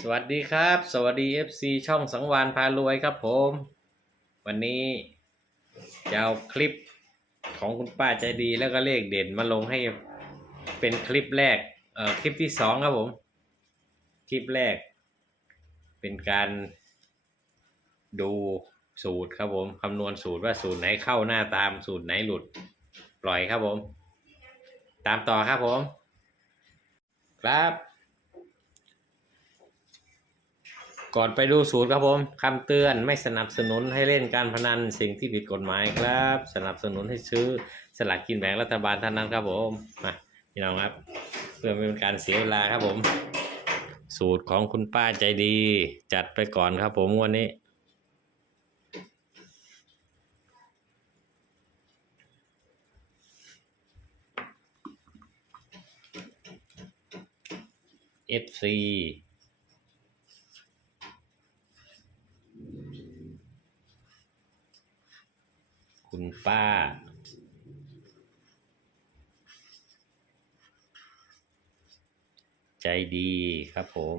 สวัสดีครับ สวัสดี FC ช่องสังวานพารวยครับผม วันนี้จะเอาคลิปของคุณป้าใจดีแล้วก็เลขเด่นมาลงให้เป็นคลิปแรกเอ่อคลิปที่สองครับผม คลิปแรก เป็นการดูสูตรครับผมคำนวณสูตรว่าสูตรไหนเข้าหน้าตามสูตรไหนหลุดปล่อยครับผม ตามต่อครับผม ครับ ก่อนไปดูสูตรครับผมคำเตือนไม่สนับสนุนให้เล่นการพนันสิ่งที่ผิดกฎหมายครับ สนับสนุนให้ซื้อสลากกินแบ่งรัฐบาลเท่านั้นครับผมมาพี่น้องครับ เพื่อไม่เป็นการเสียเวลาครับผม สูตรของคุณป้าใจดี จัดไปก่อนครับผมวันนี้ FC คุณป้า ใจดีครับผม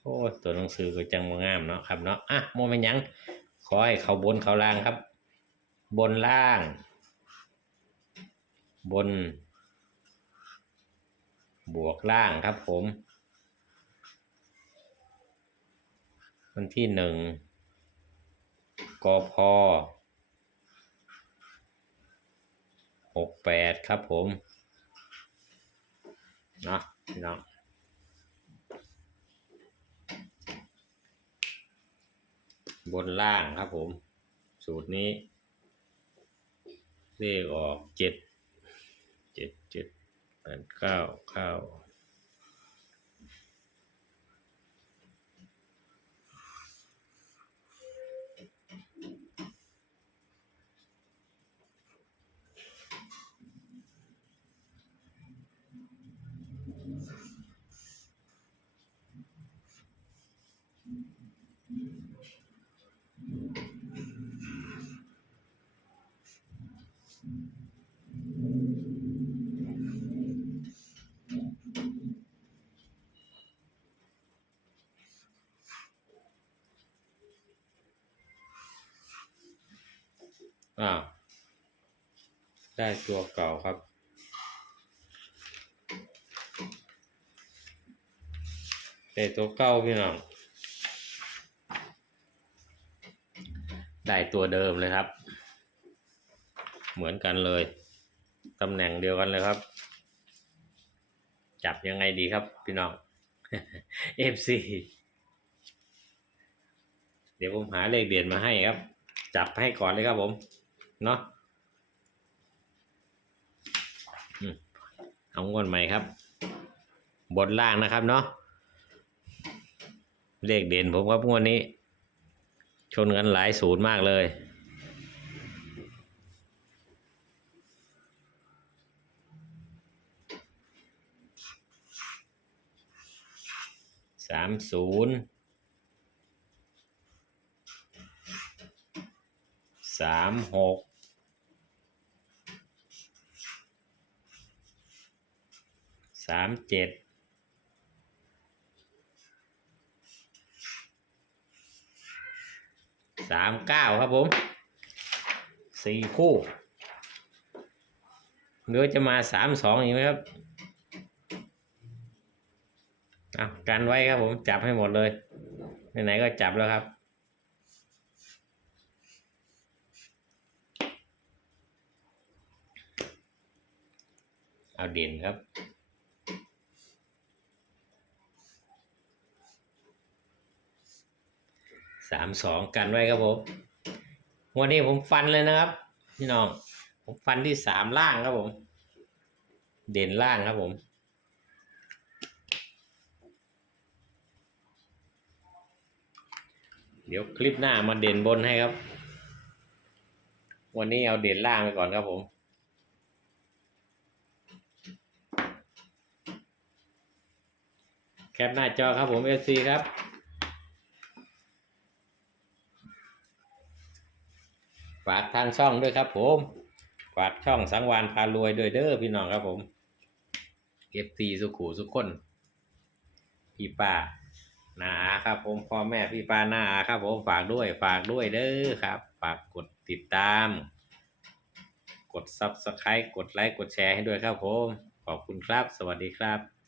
โอ้ตัวหนังสือก็จังงามเนาะครับเนาะอะโมเมนยังขอให้เขาบนเขาล่างครับ บนล่าง บน บวกล่างครับผม วันที่หนึ่งกพ หกแปดครับผมนะพี่น้องบนล่างครับผม สูตรนี้ เลขออกเจ็ดเจ็ดเจ็ดแปดเก้าเก้า อ้าได้ตัวเก่าครับ ได้ตัวเก่าพี่น้อง ได้ตัวเดิมเลยครับ เหมือนกันเลย ตำแหน่งเดียวกันเลยครับ จับยังไงดีครับพี่น้อง FC เดี๋ยวผมหาเลขเด่นมาให้ครับ จับให้ก่อนเลยครับผม เนาะอืมเอางวดใหม่ครับบนล่างนะครับเนาะเลขเด่นผมครับงวดนี้ ชนกันหลายศูนย์มากเลย สามศูนย์สามหกามเจ็ดสามเก้าครับผมสี่คู่หรือจะมาสามสองอีกไหมครับเอากันไว้ครับผมจับให้หมดเลยไหนๆก็จับแล้วครับเอาเด่นครับ สามสองกันไว้ครับผมวันนี้ผมฟันเลยนะครับ พี่น้อง ผมฟันที่สามล่างครับผม เด่นล่างครับผมเดี๋ยวคลิปหน้ามาเด่นบนให้ครับ วันนี้เอาเด่นล่างไปก่อนครับผม แคปหน้าจอครับผม FC ครับ ฝากทางช่องด้วยครับ ผมฝากช่องสังวานพารวยด้วยเด้อพี่น้องครับผม FC สุขูสุขคนพี่ป้านาอาครับ ผมพ่อแม่พี่ป้านาอาครับ ผมฝากด้วย ฝากด้วยเด้อครับ ฝากกดติดตาม กด subscribe กดไลค์กดแชร์ให้ด้วยครับ ผม ขอบคุณครับ สวัสดีครับ